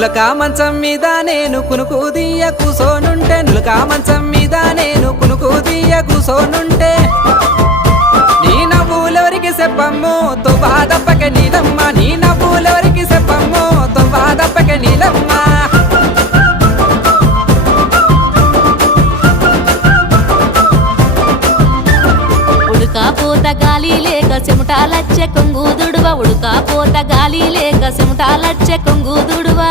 నులక మంచం మీద నేను కునుకుదీయ కూసోనుంటే నులక మంచం మీద నేను కునుకుదీయ కూసోనుంటే నీ నవ్వులెవరికి చెప్పమ్ము తొవ్వాదప్పక నీలమ్మ నీ నవ్వులెవరికి చెప్పమ్ము తొవ్వాదప్పక నీలమ్మ ఉడకపోత గాలి లేక చెమటాలచ్చే కొంగుదుడువా ఉడకపోత గాలి లేక చెమటాలచ్చే కొంగుదుడువా